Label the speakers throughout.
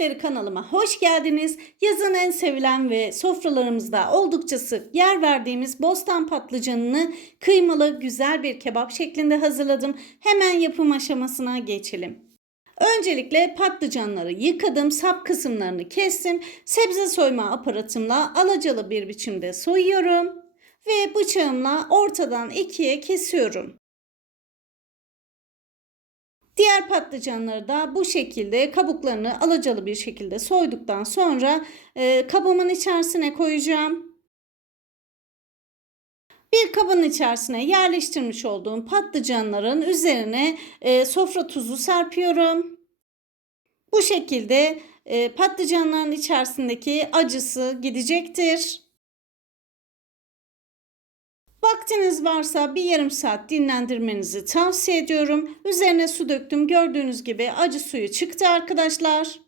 Speaker 1: Yemekleri kanalıma hoş geldiniz. Yazın en sevilen ve sofralarımızda oldukça sık yer verdiğimiz bostan patlıcanını kıymalı güzel bir kebap şeklinde hazırladım. Hemen yapım aşamasına geçelim. Öncelikle patlıcanları yıkadım, sap kısımlarını kestim. Sebze soyma aparatımla alacalı bir biçimde soyuyorum ve bıçağımla ortadan ikiye kesiyorum. Diğer patlıcanları da bu şekilde kabuklarını alacalı bir şekilde soyduktan sonra e, kabımın içerisine koyacağım. Bir kabın içerisine yerleştirmiş olduğum patlıcanların üzerine e, sofra tuzu serpiyorum. Bu şekilde e, patlıcanların içerisindeki acısı gidecektir. Vaktiniz varsa bir yarım saat dinlendirmenizi tavsiye ediyorum. Üzerine su döktüm. Gördüğünüz gibi acı suyu çıktı arkadaşlar.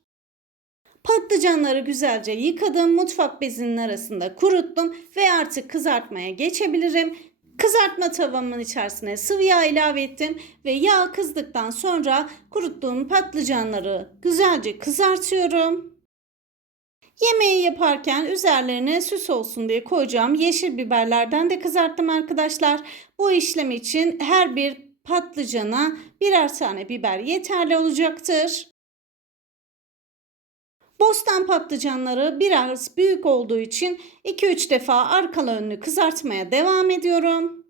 Speaker 1: Patlıcanları güzelce yıkadım. Mutfak bezinin arasında kuruttum ve artık kızartmaya geçebilirim. Kızartma tavamın içerisine sıvı yağ ilave ettim ve yağ kızdıktan sonra kuruttuğum patlıcanları güzelce kızartıyorum. Yemeği yaparken üzerlerine süs olsun diye koyacağım yeşil biberlerden de kızarttım arkadaşlar. Bu işlem için her bir patlıcana birer tane biber yeterli olacaktır. Bostan patlıcanları biraz büyük olduğu için 2-3 defa arkalı önlü kızartmaya devam ediyorum.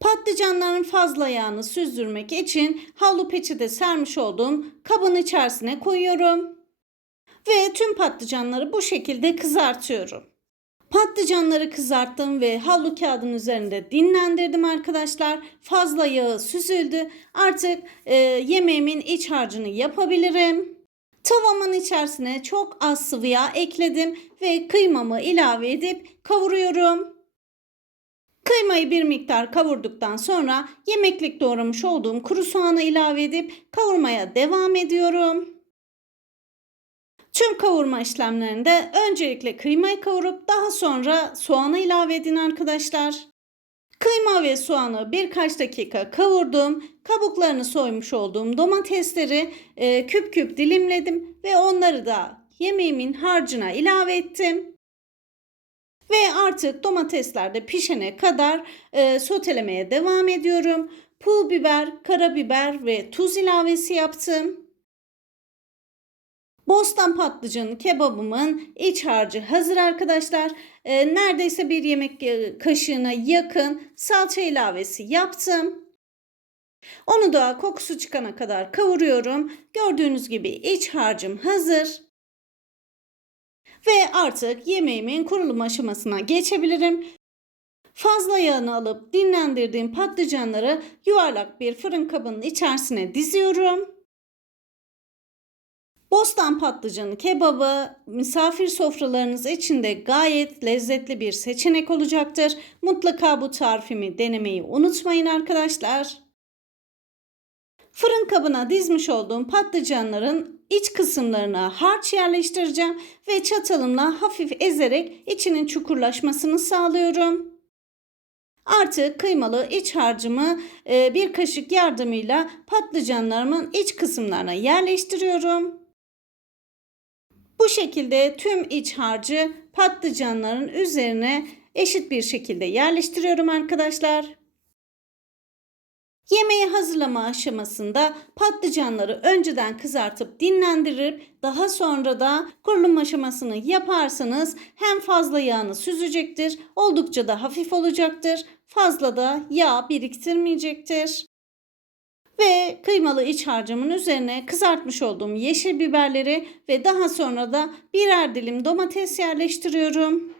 Speaker 1: Patlıcanların fazla yağını süzdürmek için havlu peçete sermiş olduğum kabın içerisine koyuyorum. Ve tüm patlıcanları bu şekilde kızartıyorum. Patlıcanları kızarttım ve havlu kağıdın üzerinde dinlendirdim arkadaşlar. Fazla yağı süzüldü. Artık e, yemeğimin iç harcını yapabilirim. Tavamın içerisine çok az sıvı yağ ekledim ve kıymamı ilave edip kavuruyorum. Kıymayı bir miktar kavurduktan sonra yemeklik doğramış olduğum kuru soğanı ilave edip kavurmaya devam ediyorum. Tüm kavurma işlemlerinde öncelikle kıymayı kavurup daha sonra soğanı ilave edin arkadaşlar. Kıyma ve soğanı birkaç dakika kavurdum. Kabuklarını soymuş olduğum domatesleri e, küp küp dilimledim ve onları da yemeğimin harcına ilave ettim. Ve artık domatesler de pişene kadar e, sotelemeye devam ediyorum. Pul biber, karabiber ve tuz ilavesi yaptım. Bostan patlıcanı kebabımın iç harcı hazır arkadaşlar. E, neredeyse bir yemek e, kaşığına yakın salça ilavesi yaptım. Onu da kokusu çıkana kadar kavuruyorum. Gördüğünüz gibi iç harcım hazır. Ve artık yemeğimin kurulum aşamasına geçebilirim. Fazla yağını alıp dinlendirdiğim patlıcanları yuvarlak bir fırın kabının içerisine diziyorum. Bostan patlıcanı kebabı misafir sofralarınız için de gayet lezzetli bir seçenek olacaktır. Mutlaka bu tarifimi denemeyi unutmayın arkadaşlar. Fırın kabına dizmiş olduğum patlıcanların iç kısımlarına harç yerleştireceğim ve çatalımla hafif ezerek içinin çukurlaşmasını sağlıyorum. Artık kıymalı iç harcımı e, bir kaşık yardımıyla patlıcanlarımın iç kısımlarına yerleştiriyorum. Bu şekilde tüm iç harcı patlıcanların üzerine eşit bir şekilde yerleştiriyorum arkadaşlar. Yemeği hazırlama aşamasında patlıcanları önceden kızartıp dinlendirip daha sonra da kurulum aşamasını yaparsanız hem fazla yağını süzecektir, oldukça da hafif olacaktır, fazla da yağ biriktirmeyecektir. Ve kıymalı iç harcımın üzerine kızartmış olduğum yeşil biberleri ve daha sonra da birer dilim domates yerleştiriyorum.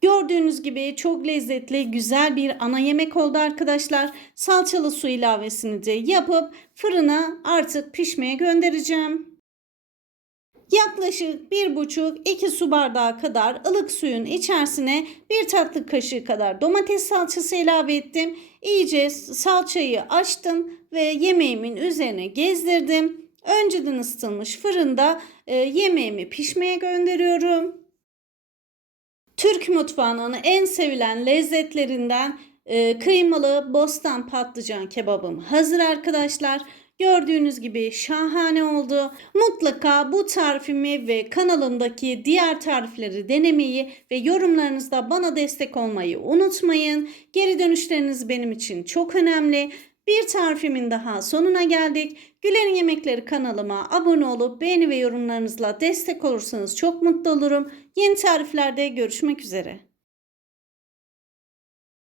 Speaker 1: Gördüğünüz gibi çok lezzetli, güzel bir ana yemek oldu arkadaşlar. Salçalı su ilavesini de yapıp fırına artık pişmeye göndereceğim. Yaklaşık 1,5-2 su bardağı kadar ılık suyun içerisine bir tatlı kaşığı kadar domates salçası ilave ettim. İyice salçayı açtım ve yemeğimin üzerine gezdirdim. Önceden ısıtılmış fırında e, yemeğimi pişmeye gönderiyorum. Türk mutfağının en sevilen lezzetlerinden e, kıymalı bostan patlıcan kebabım hazır arkadaşlar. Gördüğünüz gibi şahane oldu. Mutlaka bu tarifimi ve kanalımdaki diğer tarifleri denemeyi ve yorumlarınızda bana destek olmayı unutmayın. Geri dönüşleriniz benim için çok önemli. Bir tarifimin daha sonuna geldik. Güler'in Yemekleri kanalıma abone olup beğeni ve yorumlarınızla destek olursanız çok mutlu olurum. Yeni tariflerde görüşmek üzere.